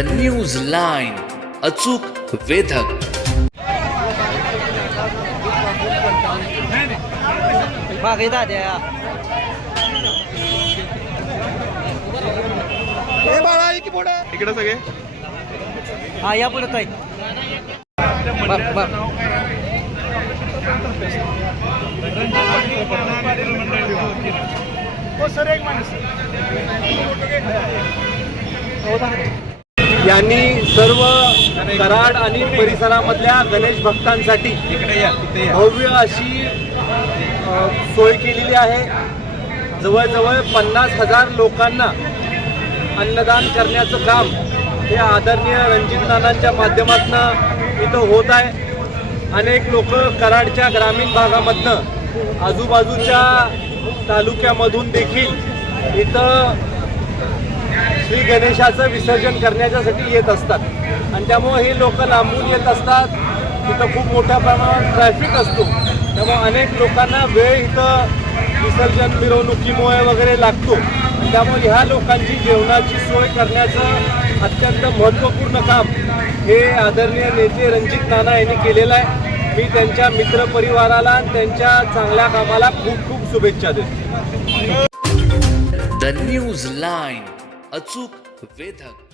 The news line अचूक वेधक. हे इकडे सगळे? हा या पुढे ताई. बघ बघ यांनी सर्व कराड आणि परिसरामधल्या गणेश भक्तांसाठी भव्य अशी सोय केलेली आहे. जवळजवळ पन्नास हजार लोकांना अन्नदान करण्याचं काम हे आदरणीय रणजित नानांच्या माध्यमातून इथं होत आहे. अनेक लोक कराडच्या ग्रामीण भागामधनं आजूबाजूच्या तालुक्यामधून देखील इथं श्री गणेशाचं विसर्जन करण्याच्यासाठी येत असतात. आणि त्यामुळे हे लोक लांबून येत असतात. तिथं खूप मोठ्या प्रमाणात ट्रॅफिक असतो. त्यामुळे अनेक लोकांना वेळ इथं विसर्जन मिरवणुकीमुळे वगैरे लागतो. त्यामुळे ह्या लोकांची जेवणाची सोय करण्याचं अत्यंत महत्त्वपूर्ण काम हे आदरणीय नेते रणजित नाना यांनी केलेलं आहे. मी त्यांच्या मित्रपरिवाराला त्यांच्या चांगल्या कामाला खूप खूप शुभेच्छा देतो. द न्यूज लाईन अचूक वेधक.